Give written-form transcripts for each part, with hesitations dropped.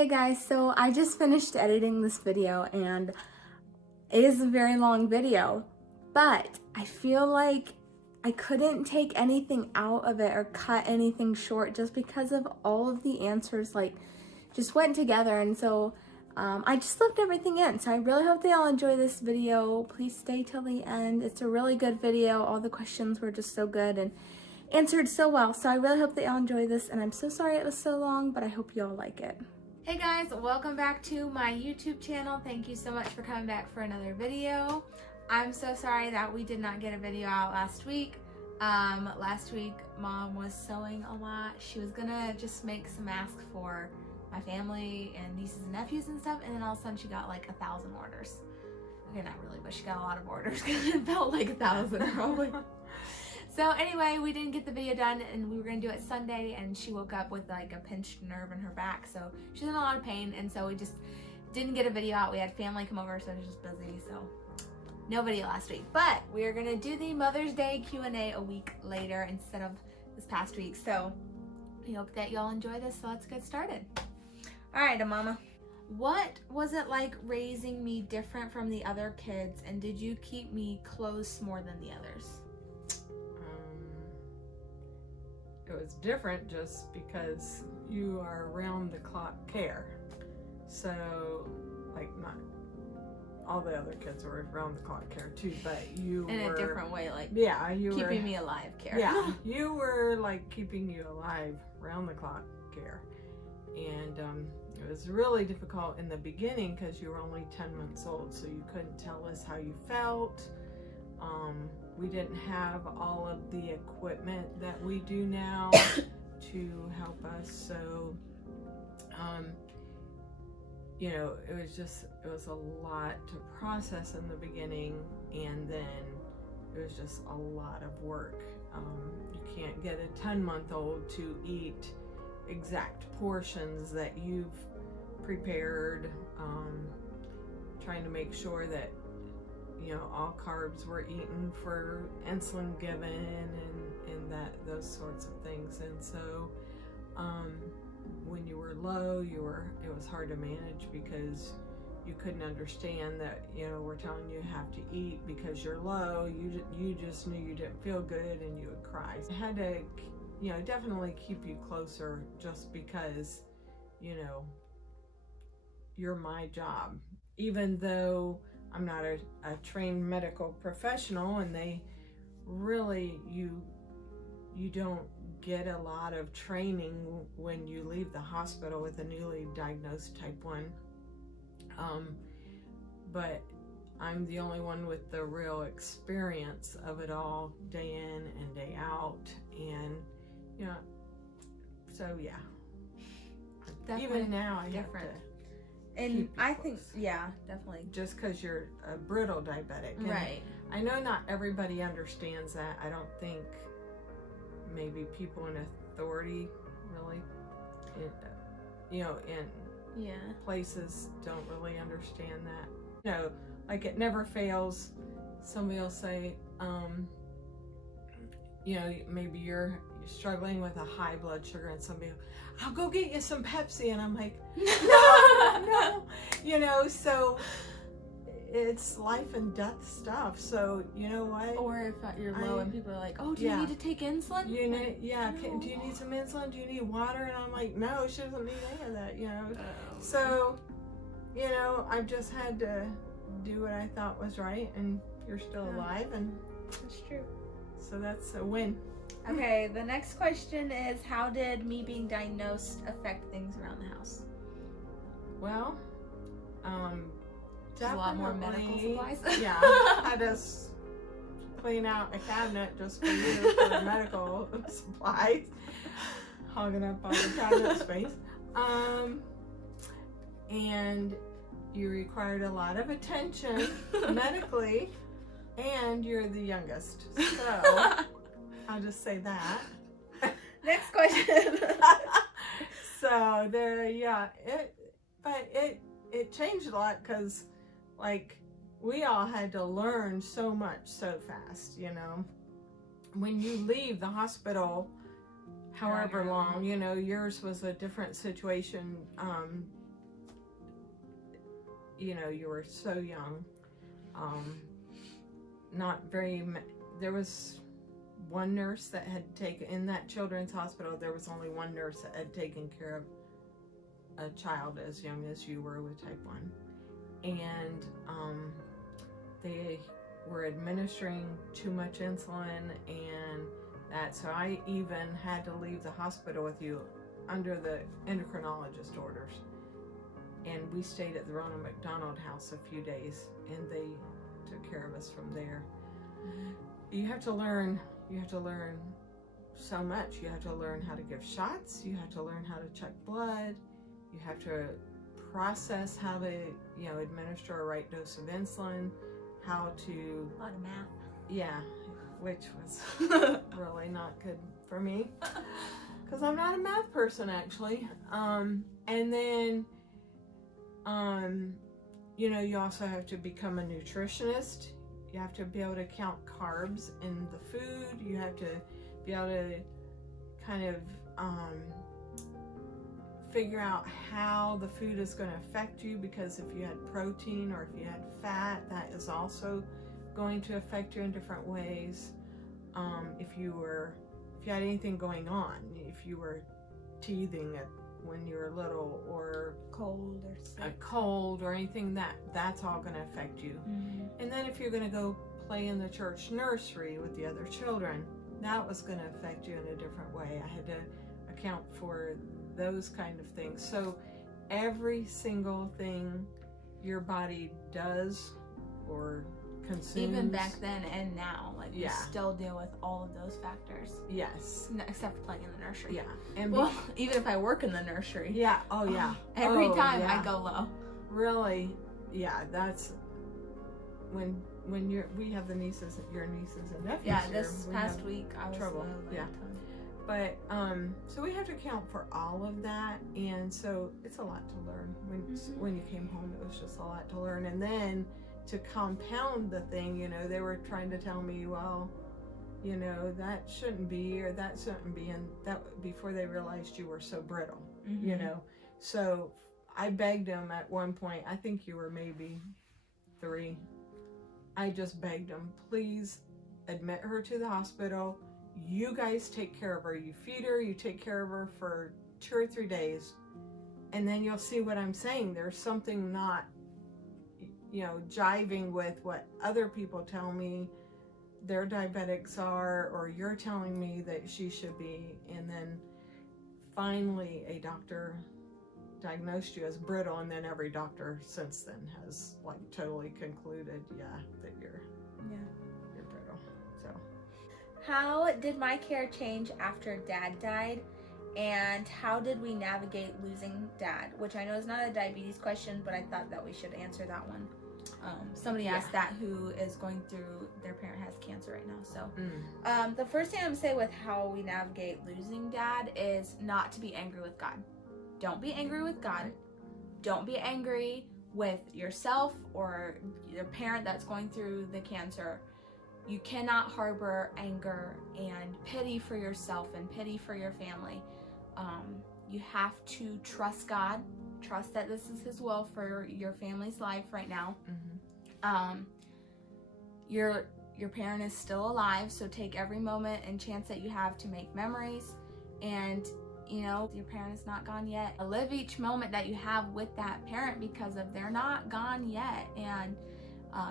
Hey guys, so I just finished editing this video and it is a very long video, but I feel like I couldn't take anything out of it or cut anything short just because of all of the answers just went together, and so I just left everything in. So I really hope they all enjoy this video. Please stay till the end. It's a really good video. All the questions were just so good and answered so well. So I really hope they all enjoy this, and I'm so sorry it was so long, but I hope you all like it. Hey guys, welcome back to my YouTube channel. Thank you so much for coming back for another video. I'm so sorry that we did not get a video out last week. Last week Mom was sewing a lot. She was gonna just make some masks for my family and nieces and nephews and stuff, and then all of a sudden she got like 1,000 orders. Okay, not really, but she got a lot of orders because it felt like 1,000 probably. So anyway, we didn't get the video done, and we were gonna do it Sunday, and she woke up with like a pinched nerve in her back, so she's in a lot of pain, and so we just didn't get a video out. We had family come over, so it was just busy, so no video last week. But we are gonna do the Mother's Day Q&A a week later instead of this past week, so we hope that y'all enjoy this. So let's get started. All right, Mama. What was it like raising me different from the other kids, and did you keep me close more than the others? It was different just because you are round the clock care. So, like, not all the other kids were round the clock care too, but you in were a different way, like you keeping were, me alive care. Yeah, you were like keeping you alive round the clock care. And it was really difficult in the beginning because you were only 10 months old, so you couldn't tell us how you felt. We didn't have all of the equipment that we do now to help us. So, you know, it was a lot to process in the beginning, and then it was just a lot of work. You can't get a 10-month-old to eat exact portions that you've prepared, trying to make sure that, you know, all carbs were eaten for insulin given and those sorts of things. And so when you were low, it was hard to manage because you couldn't understand that, you know, we're telling you have to eat because you're low. You just knew you didn't feel good and you would cry. I had to, you know, definitely keep you closer just because, you know, you're my job. Even though I'm not a trained medical professional, and they really, you don't get a lot of training when you leave the hospital with a newly diagnosed type 1. But I'm the only one with the real experience of it all, day in and day out. And, you know, so yeah. Definitely even now I different. have to. And I think, yeah, definitely. Just because you're a brittle diabetic. And right. I know not everybody understands that. I don't think maybe people in authority really, you know, in places don't really understand that. You know, like it never fails. Somebody will say, you know, maybe you're struggling with a high blood sugar, and somebody will, I'll go get you some Pepsi, and I'm like, no, you know, so it's life and death stuff. So you know what? Or if you're low and people are like, oh, do you need to take insulin? You need, no. Do you need some insulin? Do you need water? And I'm like, no, she doesn't need any of that, you know. So, you know, I've just had to do what I thought was right, and you're still alive, and that's true. So that's a win. Okay, the next question is, how did me being diagnosed affect things around the house? Well, a lot more medical supplies. Yeah, had us clean out a cabinet just for you for the medical supplies, hogging up all the cabinet space. And you required a lot of attention medically, and you're the youngest, so I'll just say that. Next question. So it changed a lot because, like, we all had to learn so much so fast, you know. When you leave the hospital, however long, you know, yours was a different situation. you know, you were so young. There was one nurse that had taken, in that children's hospital, there was only one nurse that had taken care of a child as young as you were with type 1. And they were administering too much insulin and that, so I even had to leave the hospital with you under the endocrinologist orders. And we stayed at the Ronald McDonald House a few days, and they took care of us from there. You have to learn so much. You have to learn how to give shots, you have to learn how to check blood, you have to process how to, you know, administer a right dose of insulin, how to... A lot of math. Yeah, which was really not good for me, because I'm not a math person, actually. And then, you know, you also have to become a nutritionist. You have to be able to count carbs in the food. You have to be able to kind of figure out how the food is going to affect you, because if you had protein or if you had fat, that is also going to affect you in different ways. If you had anything going on, if you were teething when you were little, or Cold or sick. a cold or anything, that's all going to affect you. And then if you're going to go play in the church nursery with the other children, that was going to affect you in a different way. I had to account for those kind of things. So every single thing your body does or consumes, Even back then and now, like, Yeah. we still deal with all of those factors. yes, Except for playing in the nursery. yeah, and Well, even if I work in the nursery. yeah, oh yeah, Every Oh, time yeah. I go low. Really, yeah, that's when we have your nieces and nephews. Yeah, here, this we past have week I was trouble. low like Yeah. a ton. But so we have to account for all of that, and so it's a lot to learn. When you came home, it was just a lot to learn. And then to compound the thing, you know, they were trying to tell me, well, you know, that shouldn't be, or that shouldn't be, and that before they realized you were so brittle, you know. So I begged them at one point, I think you were maybe 3. I just begged them, please admit her to the hospital. You guys take care of her. You feed her, you take care of her for 2 or 3 days, and then you'll see what I'm saying. There's something not, you know, jiving with what other people tell me their diabetics are, or you're telling me that she should be. And then finally a doctor diagnosed you as brittle, and then every doctor since then has like totally concluded, that you're brittle. So How did my care change after Dad died? And how did we navigate losing Dad? Which I know is not a diabetes question, but I thought that we should answer that one. Somebody asked that, who is going through, their parent has cancer right now. So the first thing I'm going to say with how we navigate losing Dad is not to be angry with God. Don't be angry with God. Don't be angry with yourself or your parent that's going through the cancer. You cannot harbor anger and pity for yourself and pity for your family. You have to trust God. Trust that this is His will for your family's life right now. Your parent is still alive, so take every moment and chance that you have to make memories. And you know, your parent is not gone yet. Live each moment that you have with that parent, because if they're not gone yet, and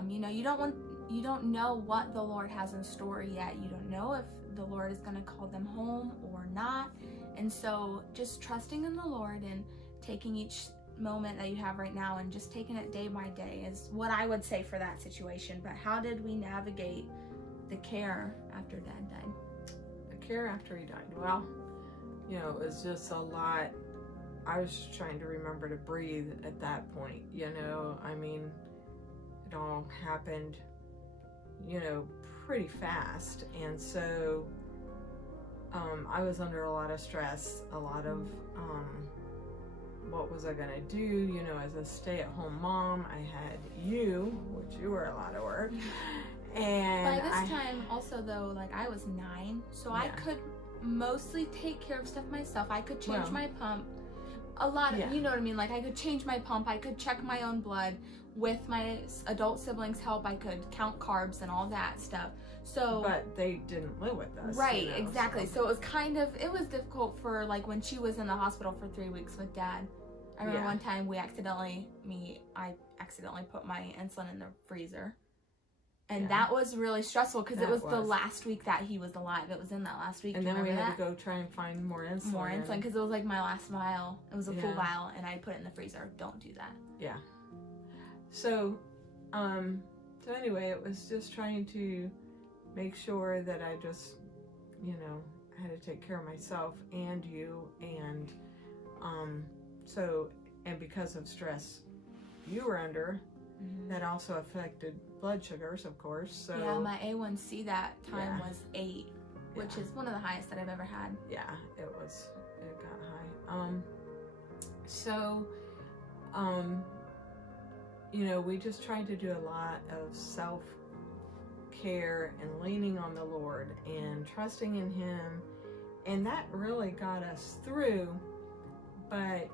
you know, you don't know what the Lord has in store yet. You don't know if the Lord is going to call them home or not. And so just trusting in the Lord and taking each moment that you have right now and just taking it day by day is what I would say for that situation. But how did we navigate the care after Dad died? The care after he died, well, you know, it was just a lot. I was just trying to remember to breathe at that point, you know. I mean, it all happened, you know, pretty fast. And so I was under a lot of stress, a lot of what was I gonna do, you know, as a stay-at-home mom. I had you, which you were a lot of work. And by this time also though, like, I was 9, so I could mostly take care of stuff myself. I could change my pump. a lot of, Yeah. you know what I mean? Like, I could change my pump, I could check my own blood. With my adult siblings' help, I could count carbs and all that stuff. So, but they didn't live with us. right, you know, exactly. So it was difficult for, like, when she was in the hospital for 3 weeks with Dad. I remember one time I accidentally put my insulin in the freezer. And that was really stressful because it was the last week that he was alive. It was in that last week. And then we had to go try and find more insulin. More insulin because it was like my last vial. It was a full vial, and I put it in the freezer. Don't do that. Yeah. So anyway, it was just trying to make sure that I just, you know, had to take care of myself and you, and and because of stress you were under, that also affected blood sugars, of course. So yeah, my A1C that time was 8, which is one of the highest that I've ever had. Yeah, it got high. You know, we just tried to do a lot of self-care and leaning on the Lord and trusting in Him, and that really got us through. But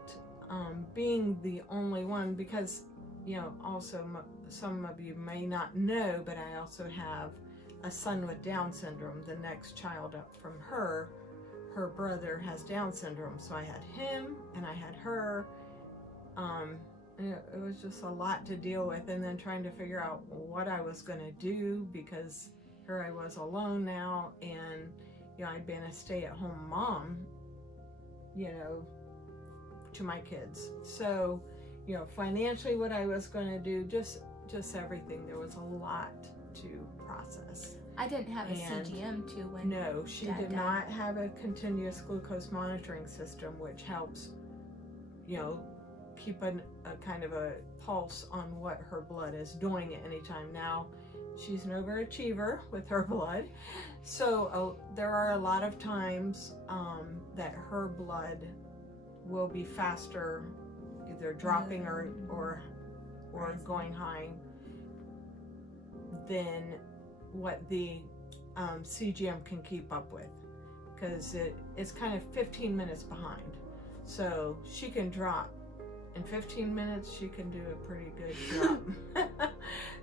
being the only one, because, you know, also some of you may not know, but I also have a son with Down syndrome. The next child up from her brother has Down syndrome, so I had him and I had her. And it was just a lot to deal with, and then trying to figure out what I was going to do, because here I was alone now, and, you know, I'd been a stay-at-home mom, you know, to my kids. So, you know, financially what I was going to do, just everything. There was a lot to process. I didn't have a CGM too when no, she Dad did died. not have a continuous glucose monitoring system, which helps, you know, keep a kind of a pulse on what her blood is doing at any time. Now, she's an overachiever with her blood, so there are a lot of times that her blood will be faster, either dropping or going high, than what the CGM can keep up with, because it's kind of 15 minutes behind. So she can drop in 15 minutes, she can do a pretty good job.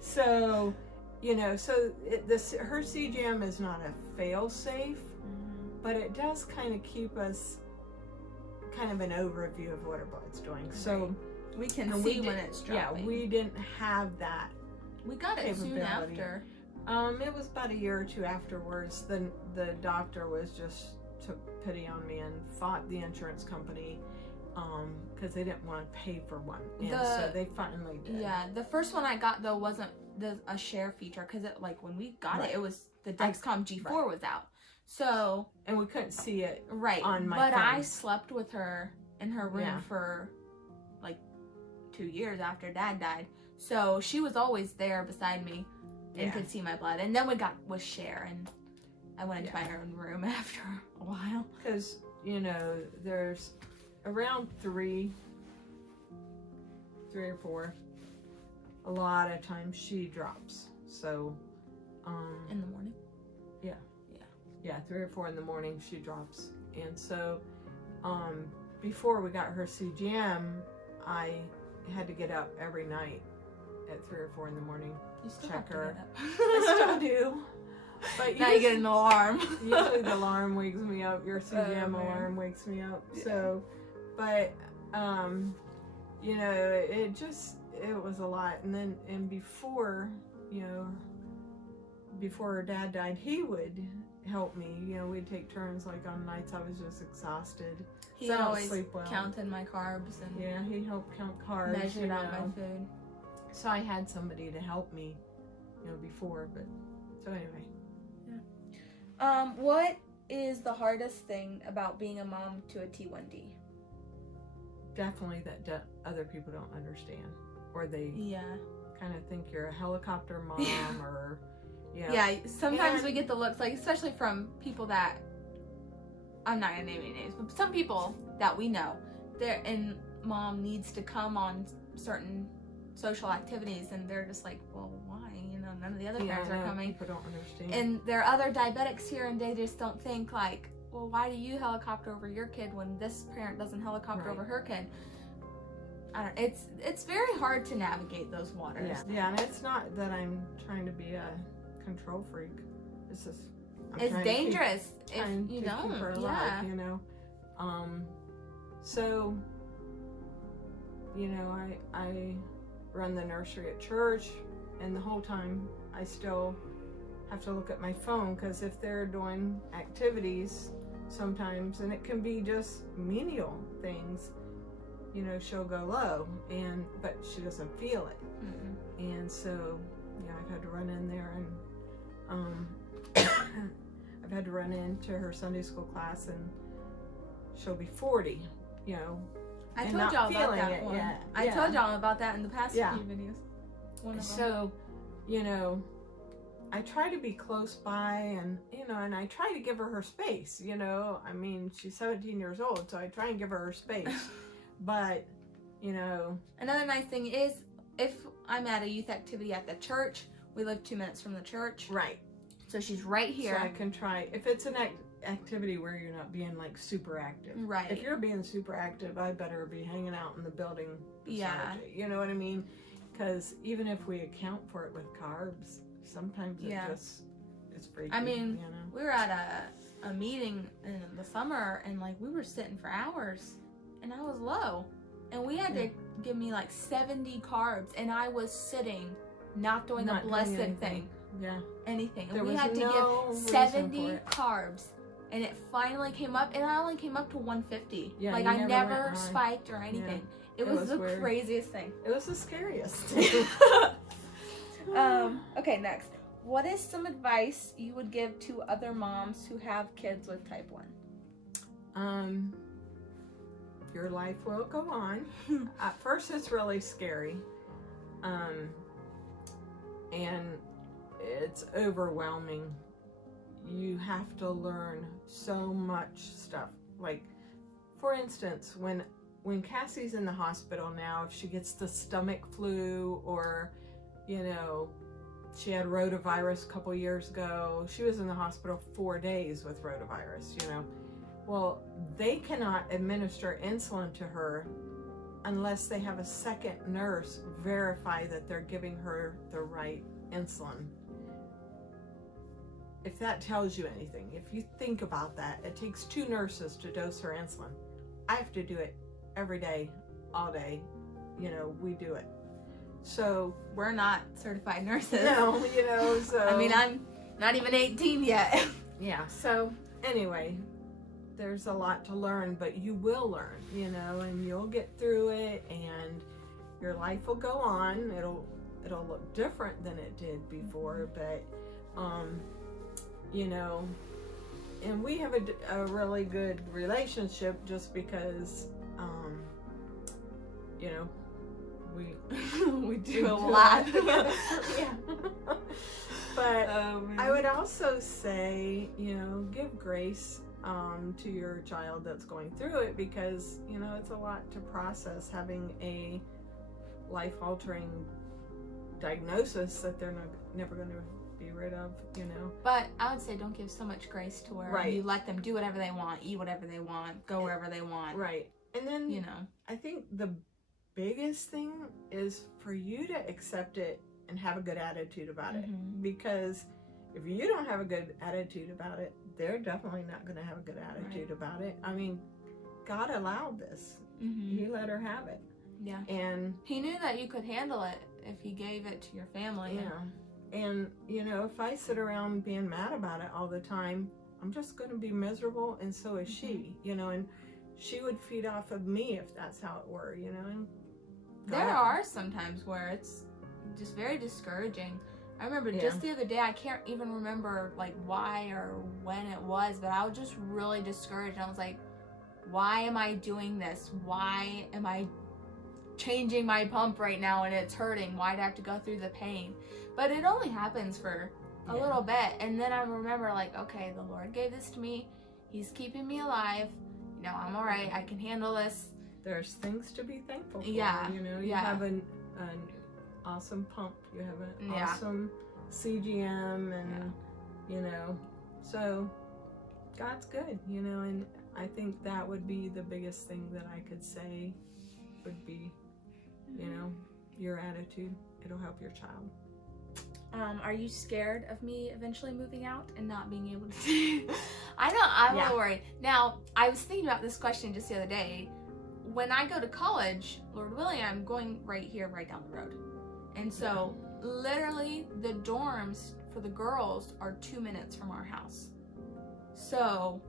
So, you know, her CGM is not a fail-safe, but it does kind of keep us kind of an overview of what our blood's doing. So we can see when it's dropping. Yeah, we didn't have that. We got it soon after. It was about a year or two afterwards. The doctor took pity on me and fought the insurance company, because they didn't want to pay for one, and so they finally did. Yeah, the first one I got though wasn't a share feature, because it, like, when we got it was the Dexcom G4 was out, so and we couldn't see it on my phone. I slept with her in her room Yeah. for like 2 years after Dad died, so she was always there beside me and could see my blood. And then we got with Cher, and I went into my own room after a while, because, you know, there's around 3 or 4, a lot of times she drops. So in the morning. Yeah, 3 or 4 in the morning she drops. And so before we got her CGM, I had to get up every night at 3 or 4 in the morning. You still check have to her. get up. I still do. But now you get an alarm. Usually the alarm wakes me up. Your CGM alarm wakes me up. Yeah. So, but you know, it was a lot. And before, you know, before her dad died, he would help me. You know, we'd take turns, like on nights I was just exhausted. He so I don't always sleep well. counted my carbs and he helped count carbs. measured out my food. So I had somebody to help me, you know, before. But so anyway. What is the hardest thing about being a mom to a T1D? Definitely that other people don't understand, or they kind of think you're a helicopter mom, or yeah. Sometimes we get the looks, like, especially from people that, I'm not gonna name any names, but some people that we know, and mom needs to come on certain social activities, and they're just like, well, why? You none of the other parents are coming. People don't understand. And there are other diabetics here, and they just don't think, like, well, why do you helicopter over your kid when this parent doesn't helicopter Right. over her kid? I don't. It's very hard to navigate those waters. Yeah, and it's not that I'm trying to be a control freak. It's just It's dangerous if trying you to don't. keep her alive, Yeah. you know. So, you know, I run the nursery at church, and the whole time I still have to look at my phone, because if they're doing activities sometimes, and it can be just menial things, you know, she'll go low, but she doesn't feel it. Mm-mm. And so, yeah, I've had to run in there, and I've had to run into her Sunday school class, and she'll be 40, you know. I and told not y'all about feeling that it one. yet. I Yeah. told y'all about that in the past Yeah. few videos. One of them. So, you know, I try to be close by, and, you know, and I try to give her space, you know. I mean, she's 17 years old, so I try and give her space. But, you know. Another nice thing is, if I'm at a youth activity at the church, we live 2 minutes from the church. Right. So she's right here. So I can try, if it's an activity where you're not being like super active. Right. If you're being super active, I better be hanging out in the building beside Yeah. you. You know what I mean? Because even if we account for it with carbs, sometimes it's freaky. I mean, you know? we were at a meeting in the summer, and like we were sitting for hours, and I was low, and we had to give me like 70 carbs, and I was sitting, not doing Not a blessed doing anything. thing, Yeah. anything. And There we was had to no give reason 70 for it. carbs, and it finally came up, and I only came up to 150. Yeah, like you I never never went high. spiked or anything. It It was was the weird. craziest thing. It was the scariest. Okay, next. What is some advice you would give to other moms who have kids with type 1? Your life will go on. At first it's really scary. And it's overwhelming. You have to learn so much stuff. Like, for instance, when Cassie's in the hospital now, if she gets the stomach flu, or, you know, she had rotavirus a couple years ago, she was in the hospital 4 days with rotavirus, you know. Well, they cannot administer insulin to her unless they have a second nurse verify that they're giving her the right insulin. If that tells you anything, if you think about that, it takes 2 nurses to dose her insulin. I have to do it every day, all day. You know, we do it. So We're not certified nurses. no, you know, so I mean, I'm not even 18 yet. yeah. So anyway, there's a lot to learn, but you will learn, you know, and you'll get through it, and your life will go on. It'll look different than it did before, but you know, and we have a really good relationship just because you know, we do a lot. Yeah. But I would also say, you know, give grace to your child that's going through it, because, you know, it's a lot to process, having a life-altering diagnosis that they're never going to be rid of, you know. But I would say don't give so much grace to where Right. you let them do whatever they want, eat whatever they want, go wherever they want. Right. And then, You know. I think the biggest thing is for you to accept it and have a good attitude about it. Mhm. Because if you don't have a good attitude about it, they're definitely not going to have a good attitude about it. I mean, God allowed this. Mhm. He let her have it. Yeah. And, He knew that you could handle it if he gave it to your family. yeah. And, you know, if I sit around being mad about it all the time, I'm just going to be miserable, and so is she, you know, and she would feed off of me if that's how it were, you know. And There are some times where it's just very discouraging. I remember just the other day, I can't even remember like why or when it was, but I was just really discouraged. I was like, why am I doing this? Why am I changing my pump right now and it's hurting? Why do I have to go through the pain? But it only happens for a little bit. And then I remember like, okay, the Lord gave this to me. He's keeping me alive. You know, I'm all right. I can handle this. There's things to be thankful for. Yeah, You know, you yeah. have an awesome pump. You have an awesome CGM, and you know, so God's good, and I think that would be the biggest thing that I could say would be, your attitude. It'll help your child. Are you scared of me eventually moving out and not being able to? I know, I'm a little worried. Now, I was thinking about this question just the other day. When I go to college, Lord willing, I'm going right here, right down the road. And so, literally, the dorms for the girls are 2 minutes from our house. So,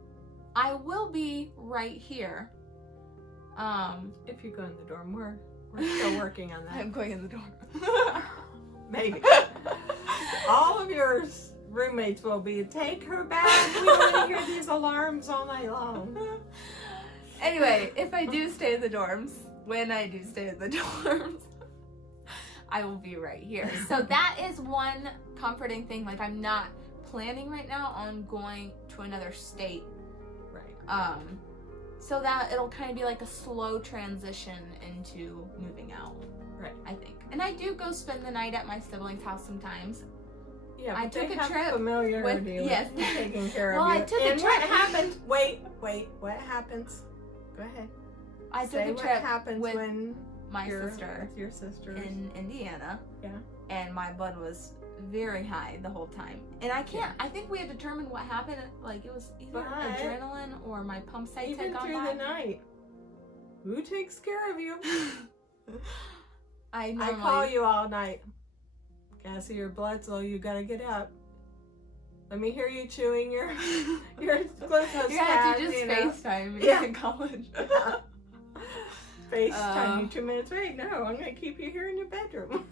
I will be right here. If you go in the dorm, we're still working on that. I'm going in the dorm. Maybe. All of your roommates will be, take her back. We want to hear these alarms all night long. Anyway, if I do stay in the dorms, when I do stay in the dorms, I will be right here. So that is one comforting thing. Like, I'm not planning right now on going to another state. Right. So that it'll kind of be like a slow transition into moving out. Right. I think. And I do go spend the night at my siblings' house sometimes. Yeah, I took a trip familiarity with taking care of you. I took a and trip. what happens? Wait. What happens? Go ahead. I Say took a what trip happens with when my you're sister with your sisters in Indiana. Yeah. And my blood was very high the whole time. And I can't. I think we had determined what happened. Like, it was either adrenaline or my pump sites even had gone through by. the night. Who takes care of you? I call you all night. Cassie, your blood's low. You gotta get up. Let me hear you chewing your glucose You tab, have to just FaceTime me in college. FaceTime you 2 minutes. Wait, no, I'm gonna keep you here in your bedroom.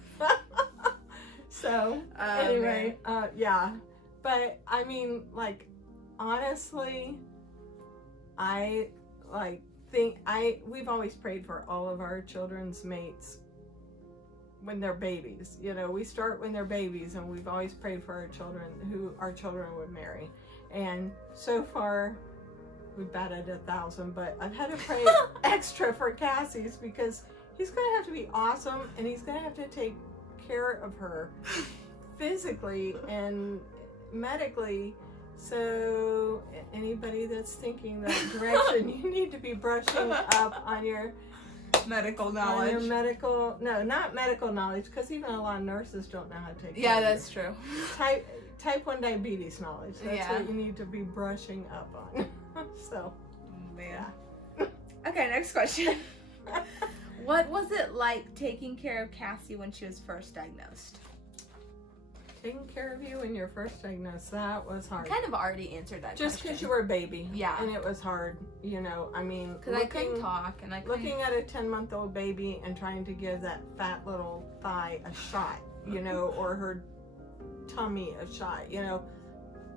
So anyway, yeah. But I mean, like, honestly, I think we've always prayed for all of our children's mates when they're babies. We start when they're babies, and we've always prayed for our children, who our children would marry. And so far, we've batted 1,000, but I've had to pray extra for Cassie's, because he's gonna have to be awesome, and he's gonna have to take care of her physically and medically. So anybody that's thinking that direction, you need to be brushing up on your medical knowledge. On your not medical knowledge, because even a lot of nurses don't know how to take care Yeah, of that's true. Type 1 diabetes knowledge. That's what you need to be brushing up on. So, yeah. Okay, next question. What was it like taking care of Cassie when she was first diagnosed? Taking care of you when you're first diagnosed, that was hard. I kind of already answered that Just because you were a baby. Yeah. And it was hard, I mean. Because I couldn't talk, and I couldn't. Looking at a 10-month-old baby and trying to give that fat little thigh a shot, or her tummy a shot,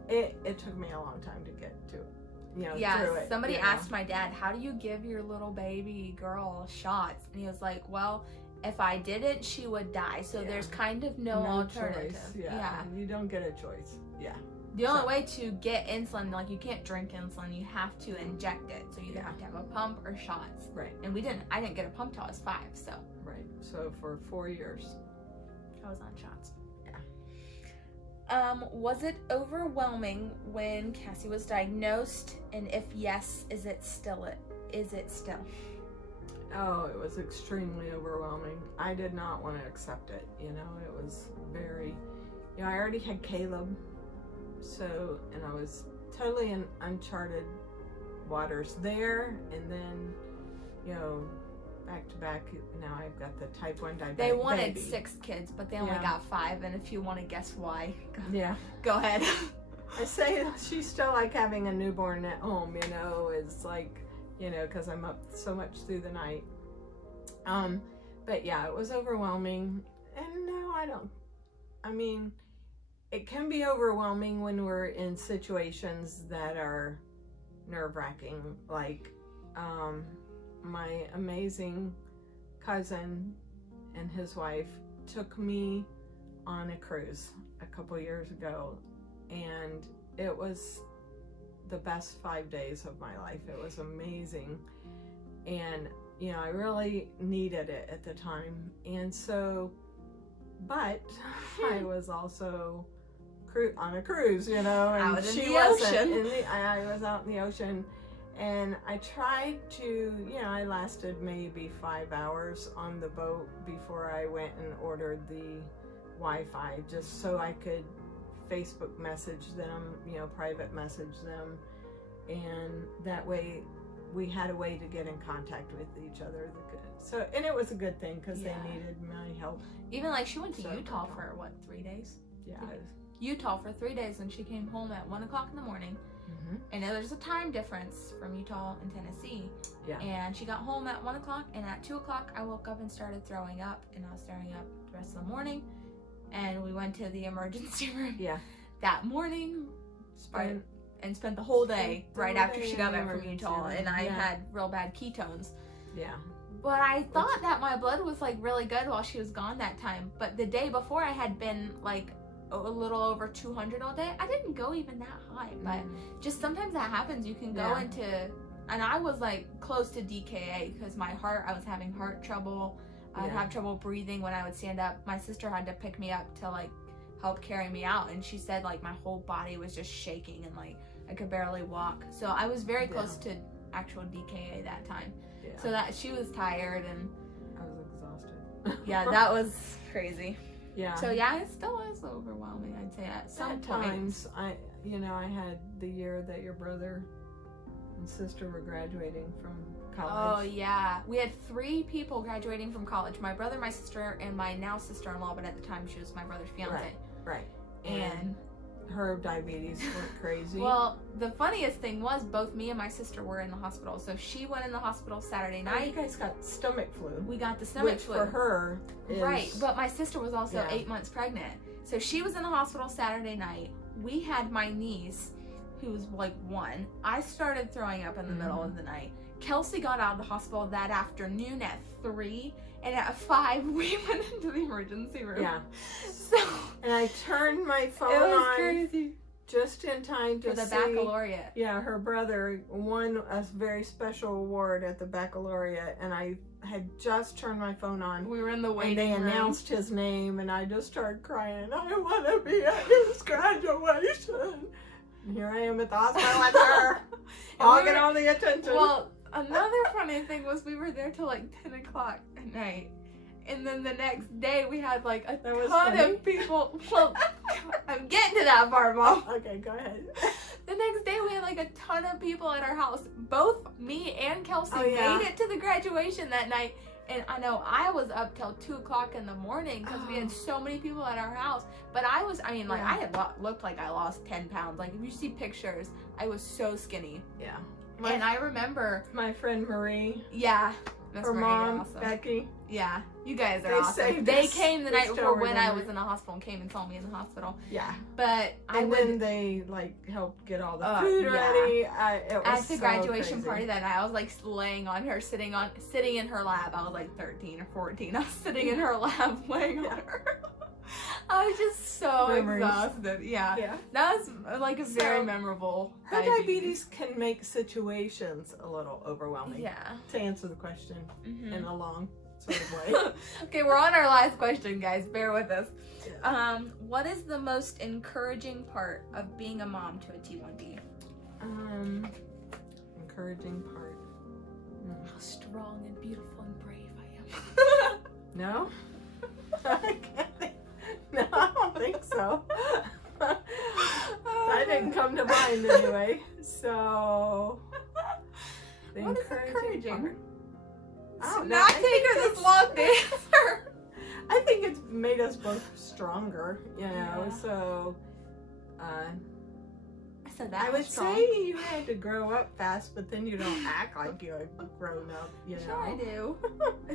it took me a long time to get to it. Through it. Somebody asked my dad, how do you give your little baby girl shots? And he was like, well, if I didn't, she would die. So there's kind of no alternative. Choice. Yeah. You don't get a choice. Yeah. The only way to get insulin, like, you can't drink insulin, you have to inject it. So you either have to have a pump or shots. Right. And I didn't get a pump till I was 5, so. Right. So for 4 years. I was on shots. Yeah. Was it overwhelming when Cassie was diagnosed? And if yes, is it still? Oh, it was extremely overwhelming. I did not want to accept it. It was very, I already had Caleb. So, and I was totally in uncharted waters there. And then, back to back, now I've got the type 1 diabetic. They wanted baby. 6 kids, but they only got 5. And if you want to guess why, go ahead. I say she's still like having a newborn at home, it's like, because I'm up so much through the night. But yeah, it was overwhelming. And no, it can be overwhelming when we're in situations that are nerve-wracking, like, my amazing cousin and his wife took me on a cruise a couple years ago, and it was the best 5 days of my life. It was amazing, and I really needed it at the time. And so, but I was also on a cruise, you know, and Out in she the wasn't. ocean. I was out in the ocean, and I tried to, you know, I lasted maybe 5 hours on the boat before I went and ordered the Wi-Fi, just so I could Facebook message them, you know, private message them, and that way we had a way to get in contact with each other. So, and it was a good thing because they needed my help. Even like she went to Utah for what, 3 days? Yeah. Utah for 3 days, and she came home at 1 o'clock in the morning. Mm-hmm. And there's a time difference from Utah and Tennessee. Yeah. And she got home at 1 o'clock, and at 2 o'clock I woke up and started throwing up, and I was throwing up the rest of the morning. And we went to the emergency room that morning and spent the whole day right after she got back from Utah, and I had real bad ketones. Yeah. But I thought that my blood was like really good while she was gone that time. But the day before I had been like a little over 200 all day. I didn't go even that high, but just sometimes that happens. You can go into, and I was like close to DKA because my heart, I was having heart trouble. I'd have trouble breathing when I would stand up. My sister had to pick me up to like help carry me out, and she said like my whole body was just shaking and like I could barely walk. So I was very close to actual DKA that time. So that she was tired and I was exhausted. that was crazy. Yeah. So it still is overwhelming, I'd say at some times. I had the year that your brother and sister were graduating from college. Oh yeah, we had 3 people graduating from college. My brother, my sister, and my now sister-in-law, but at the time she was my brother's fiance. Right. And her diabetes went crazy. Well, the funniest thing was both me and my sister were in the hospital. So she went in the hospital Saturday night. You guys got stomach flu. We got the stomach flu. For her is... Right, but my sister was also 8 months pregnant. So she was in the hospital Saturday night. We had my niece, who was like 1. I started throwing up in the middle of the night. Kelsey got out of the hospital that afternoon at 3. And at 5, we went into the emergency room. Yeah. So, and I turned my phone it was on crazy. Just in time to for the see, baccalaureate. Yeah, her brother won a very special award at the baccalaureate, and I had just turned my phone on. We were in the waiting room. And they announced his name, and I just started crying. I want to be at his graduation. And here I am at the hospital with her, hogging all the attention. Well, another funny thing was we were there till like 10 o'clock at night. And then the next day we had like a ton of people. Well, I'm getting to that part, Mom. Okay, go ahead. The next day we had like a ton of people at our house. Both me and Kelsey made it to the graduation that night. And I know I was up till 2 o'clock in the morning because we had so many people at our house. But I had looked like I lost 10 pounds. Like if you see pictures, I was so skinny. Yeah. And I remember my friend Marie. Yeah. Her mom, awesome. Becky. Yeah, you guys are awesome. They came the night before when I was in the hospital and came and saw me in the hospital. Yeah. But then they like helped get all the food ready. At the graduation party that night, I was like laying on her, sitting in her lap. I was like 13 or 14. I was sitting in her lap, laying on her. I was just so exhausted. Yeah. That was like a very memorable. Her diabetes can make situations a little overwhelming. Yeah. To answer the question in a long sort of way. Okay, we're on our last question, guys. Bear with us. What is the most encouraging part of being a mom to a T1D? Encouraging part. How strong and beautiful and brave I am. No? I can't think. No, I don't think so. That didn't come to mind anyway. So, what is encouraging? I don't know. Not take her this long to answer. I think it's made us both stronger, you know. So, I said that. I would say you had to grow up fast, but then you don't act like you're grown up, you know. Sure, I do.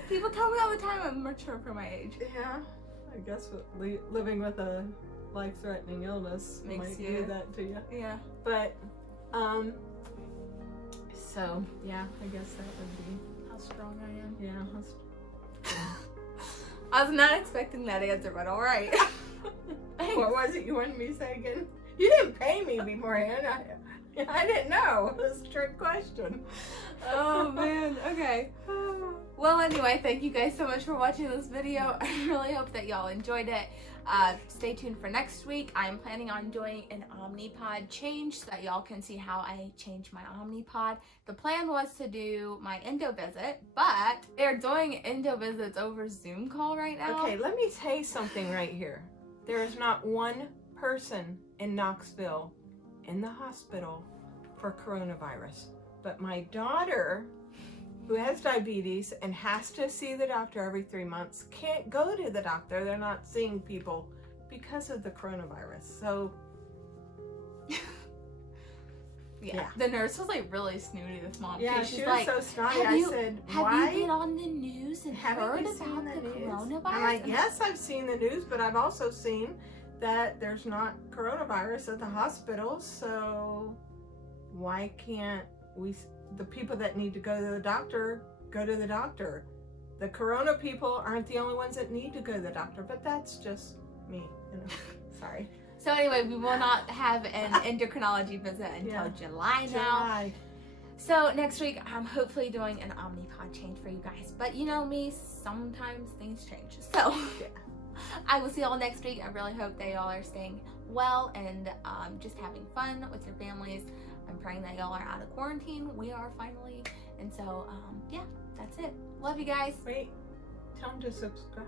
People tell me all the time I'm mature for my age. Yeah. I guess living with a life-threatening illness might do that to you. Yeah. But, so, yeah, I guess that would be... How strong I am. Yeah. I was not expecting that answer, but alright. What was it you wanted me to say again? You didn't pay me beforehand. I didn't know. It was a trick question. Oh man, okay. Well, anyway, thank you guys so much for watching this video. I really hope that y'all enjoyed it. Stay tuned for next week. I'm planning on doing an Omnipod change so that y'all can see how I change my Omnipod. The plan was to do my endo visit, but they're doing endo visits over Zoom call right now. Okay, let me tell you something right here. There is not one person in Knoxville in the hospital for coronavirus. But my daughter, who has diabetes and has to see the doctor every 3 months, can't go to the doctor. They're not seeing people because of the coronavirus. So, yeah. The nurse was like really snooty, this mom. Yeah, She's she was like, so snotty. I said, why? Have you been on the news and heard about the coronavirus? I'm like, yes, I've seen the news, but I've also seen that there's not coronavirus at the hospital. So why can't the people that need to go to the doctor, go to the doctor? The corona people aren't the only ones that need to go to the doctor, but that's just me, Sorry. So anyway, we will not have an endocrinology visit until July now. So next week, I'm hopefully doing an Omnipod change for you guys. But you know me, sometimes things change. So I will see y'all next week. I really hope that y'all are staying well and just having fun with your families. I'm praying that y'all are out of quarantine. We are finally. And so, yeah, that's it. Love you guys. Wait, tell them to subscribe.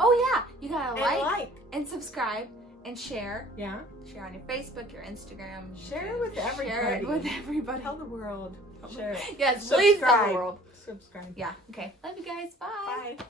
Oh, yeah. You gotta like and subscribe and share. Yeah. Share on your Facebook, your Instagram. Share it with everybody. Share it with everybody. Tell the world. Share it. Yes, please tell the world. Subscribe. Yeah. Okay. Love you guys. Bye. Bye.